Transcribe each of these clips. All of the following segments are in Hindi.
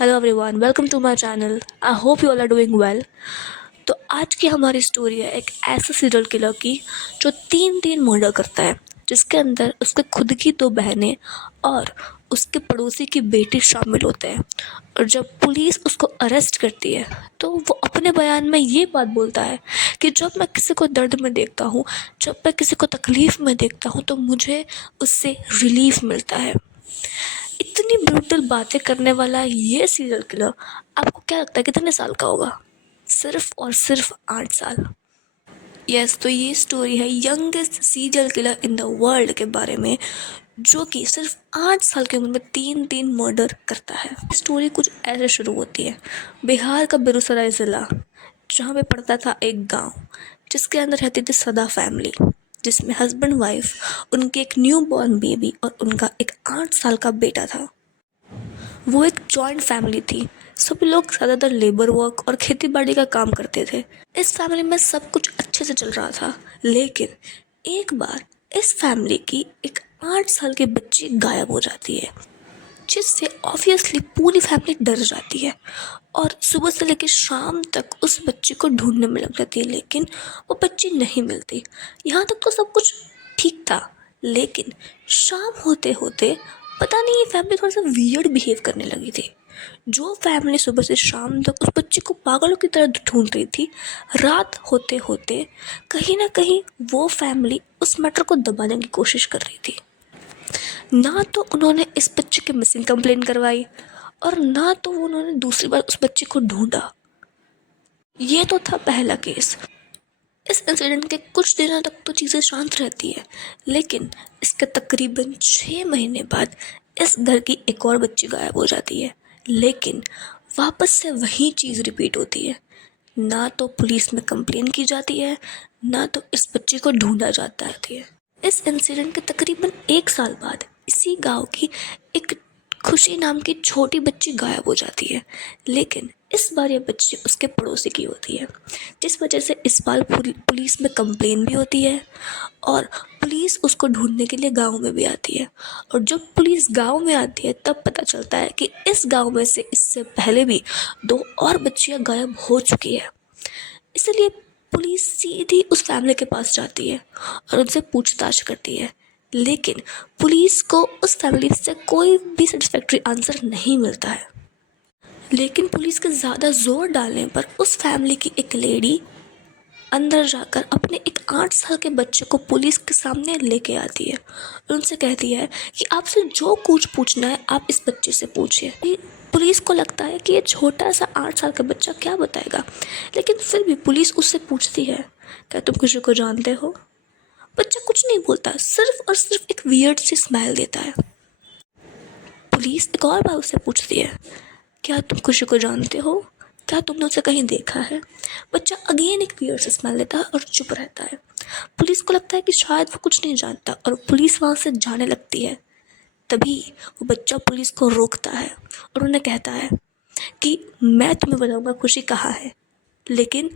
Hello everyone, welcome to my channel. I hope you all are doing well. तो आज की हमारी स्टोरी है एक ऐसे सीरियल किलर की जो तीन तीन मर्डर करता है, जिसके अंदर उसके खुद की दो बहनें और उसके पड़ोसी की बेटी शामिल होते हैं। और जब पुलिस उसको अरेस्ट करती है तो वो अपने बयान में ये बात बोलता है कि जब मैं किसी को दर्द में देखता हूँ, जब मैं किसी को तकलीफ़ में देखता हूँ तो मुझे उससे रिलीफ मिलता है। इतनी ब्रूटल बातें करने वाला ये सीरियल किलर आपको क्या लगता है कितने साल का होगा? सिर्फ और सिर्फ 8 साल। यस, तो ये स्टोरी है youngest serial killer in the world के बारे में, जो कि सिर्फ 8 साल की उम्र में तीन तीन मर्डर करता है। स्टोरी कुछ ऐसे शुरू होती है। बिहार का बेगूसराय ज़िला, जहाँ पे पड़ता था एक गांव, जिसके अंदर रहती थी सदा फैमिली, जिसमें हस्बैंड वाइफ, उनके एक न्यू बॉर्न बेबी और उनका एक 8 साल का बेटा था। वो एक जॉइंट फैमिली थी। सभी लोग ज़्यादातर लेबर वर्क और खेती बाड़ी का काम करते थे। इस फैमिली में सब कुछ अच्छे से चल रहा था, लेकिन एक बार इस फैमिली की एक 8 साल की बच्ची गायब हो जाती है, जिससे ऑब्वियसली पूरी फैमिली डर जाती है और सुबह से लेकर शाम तक उस बच्ची को ढूंढने में लग जाती है, लेकिन वो बच्ची नहीं मिलती। यहाँ तक तो सब कुछ ठीक था, लेकिन शाम होते होते पता नहीं ये फैमिली थोड़ा सा वियर्ड बिहेव करने लगी थी। जो फैमिली सुबह से शाम तक उस बच्ची को पागलों की तरह ढूंढ रही थी, रात होते होते कहीं ना कहीं वो फैमिली उस मैटर को दबाने की कोशिश कर रही थी। ना तो उन्होंने इस बच्चे की मिसिंग कंप्लेन करवाई और ना तो उन्होंने दूसरी बार उस बच्चे को ढूंढा। ये तो था पहला केस। इस इंसिडेंट के कुछ दिनों तक तो चीज़ें शांत रहती है, लेकिन इसके तकरीबन 6 महीने बाद इस घर की एक और बच्ची गायब हो जाती है। लेकिन वापस से वही चीज़ रिपीट होती है। ना तो पुलिस में कंप्लेन की जाती है, ना तो इस बच्चे को ढूंढा जाता है। इस इंसिडेंट के तकरीबन 1 साल बाद इसी गांव की एक खुशी नाम की छोटी बच्ची गायब हो जाती है, लेकिन इस बार ये बच्ची उसके पड़ोसी की होती है, जिस वजह से इस बार पुलिस में कंप्लेन भी होती है और पुलिस उसको ढूंढने के लिए गांव में भी आती है। और जब पुलिस गांव में आती है तब पता चलता है कि इस गांव में से इससे पहले भी दो और बच्चियां गायब हो चुकी है। इसलिए पुलिस सीधी उस फैमिली के पास जाती है और उनसे पूछताछ करती है, लेकिन पुलिस को उस फैमिली से कोई भी सेटिस्फैक्ट्री आंसर नहीं मिलता है। लेकिन पुलिस के ज़्यादा जोर डालने पर उस फैमिली की एक लेडी अंदर जाकर अपने एक 8 साल के बच्चे को पुलिस के सामने लेके आती है और उनसे कहती है कि आपसे जो कुछ पूछना है आप इस बच्चे से पूछिए। पुलिस को लगता है कि ये छोटा सा 8 साल का बच्चा क्या बताएगा, लेकिन फिर भी पुलिस उससे पूछती है, क्या तुम किसी को जानते हो? बच्चा कुछ नहीं बोलता, सिर्फ और सिर्फ एक वियर्ड सी स्माइल देता है। पुलिस एक और बार उससे पूछती है, क्या तुम खुशी को जानते हो? क्या तुमने उसे कहीं देखा है? बच्चा अगेन एक वियर्ड सा स्माइल देता है और चुप रहता है। पुलिस को लगता है कि शायद वो कुछ नहीं जानता और पुलिस वहाँ से जाने लगती है। तभी वो बच्चा पुलिस को रोकता है और उन्हें कहता है कि मैं तुम्हें बताऊंगा खुशी कहाँ है, लेकिन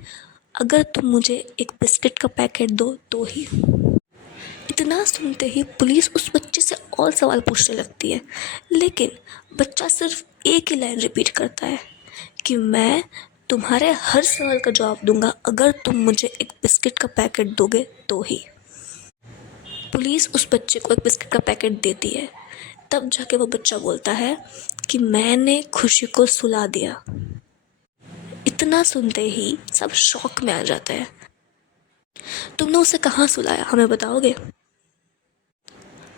अगर तुम मुझे एक बिस्किट का पैकेट दो तो ही। इतना सुनते ही पुलिस उस बच्चे से और सवाल पूछने लगती है, लेकिन बच्चा सिर्फ एक ही लाइन रिपीट करता है कि मैं तुम्हारे हर सवाल का जवाब दूंगा अगर तुम मुझे एक बिस्किट का पैकेट दोगे तो ही। पुलिस उस बच्चे को एक बिस्किट का पैकेट देती है। तब जाके वो बच्चा बोलता है कि मैंने खुशी को सुला दिया। इतना सुनते ही सब शॉक में आ जाते हैं। तुमने उसे कहाँ सुलाया, हमें बताओगे?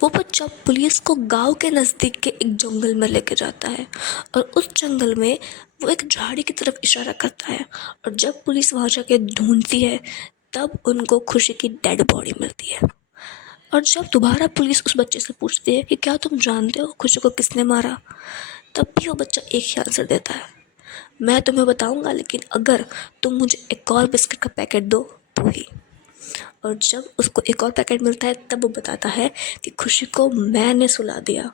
वो बच्चा पुलिस को गांव के नज़दीक के एक जंगल में लेके जाता है और उस जंगल में वो एक झाड़ी की तरफ इशारा करता है और जब पुलिस वहाँ जाके ढूंढती है तब उनको खुशी की डेड बॉडी मिलती है। और जब दोबारा पुलिस उस बच्चे से पूछती है कि क्या तुम जानते हो खुशी को किसने मारा, तब भी वो बच्चा एक ही आंसर देता है, मैं तुम्हें बताऊंगा लेकिन अगर तुम मुझे एक और बिस्किट का पैकेट दो तो ही। और जब उसको एक और पैकेट मिलता है तब वो बताता है कि खुशी को मैंने सुला दिया।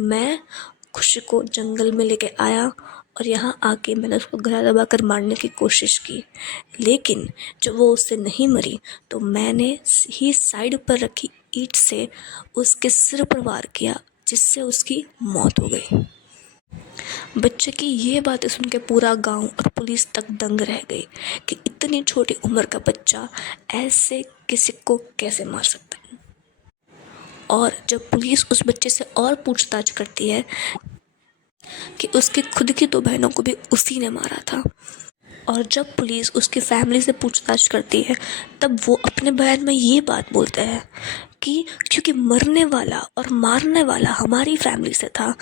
मैं खुशी को जंगल में लेके आया और यहाँ आके मैंने उसको गला दबा कर मारने की कोशिश की, लेकिन जब वो उससे नहीं मरी तो मैंने ही साइड पर रखी ईंट से उसके सिर पर वार किया, जिससे उसकी मौत हो गई। बच्चे की ये बातें सुन के पूरा गांव और पुलिस तक दंग रह गई कि इतनी छोटी उम्र का बच्चा ऐसे किसी को कैसे मार सकता है। और जब पुलिस उस बच्चे से और पूछताछ करती है कि उसकी खुद की दो बहनों को भी उसी ने मारा था, और जब पुलिस उसकी फैमिली से पूछताछ करती है तब वो अपने बयान में ये बात बोलते हैं कि क्योंकि मरने वाला और मारने वाला हमारी फैमिली से था,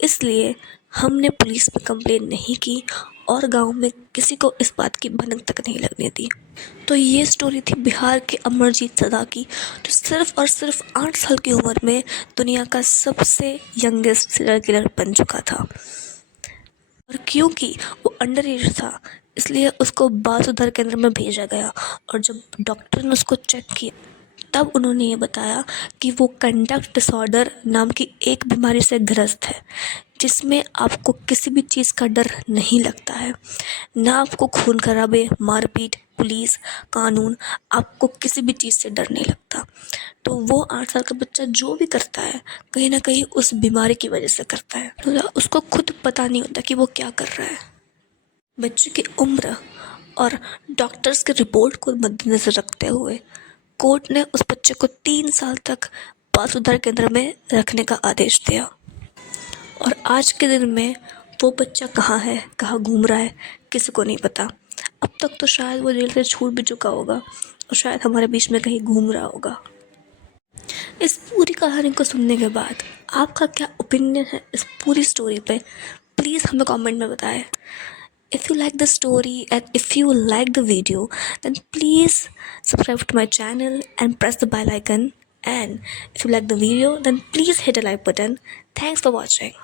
इसलिए हमने पुलिस में कंप्लेन नहीं की और गांव में किसी को इस बात की भनक तक नहीं लगने दी। तो ये स्टोरी थी बिहार के अमरजीत सदा की, जो सिर्फ और सिर्फ 8 साल की उम्र में दुनिया का सबसे यंगेस्ट सीरियल किलर बन चुका था। और क्योंकि वो अंडर एज था, इसलिए उसको बाल सुधार केंद्र में भेजा गया। और जब डॉक्टर ने उसको चेक किया तब उन्होंने ये बताया कि वो कंडक्ट डिसऑर्डर नाम की एक बीमारी से ग्रस्त है, जिसमें आपको किसी भी चीज़ का डर नहीं लगता है, ना आपको खून खराबे, मारपीट, पुलिस, कानून, आपको किसी भी चीज़ से डर नहीं लगता। तो वो 8 साल का बच्चा जो भी करता है कहीं ना कहीं उस बीमारी की वजह से करता है। तो उसको खुद पता नहीं होता कि वो क्या कर रहा है। बच्चे की उम्र और डॉक्टर्स के रिपोर्ट को मद्देनजर रखते हुए कोर्ट ने उस बच्चे को 3 साल तक बाल सुधार केंद्र में रखने का आदेश दिया। और आज के दिन में वो बच्चा कहाँ है, कहाँ घूम रहा है, किसी को नहीं पता। अब तक तो शायद वो जेल से छूट भी चुका होगा और शायद हमारे बीच में कहीं घूम रहा होगा। इस पूरी कहानी को सुनने के बाद आपका क्या ओपिनियन है इस पूरी स्टोरी पे, प्लीज़ हमें कमेंट में बताएं। If you like the story and if you like the video, then please subscribe to my channel and press the bell icon. And if you like the video, then please hit the like button. Thanks for watching.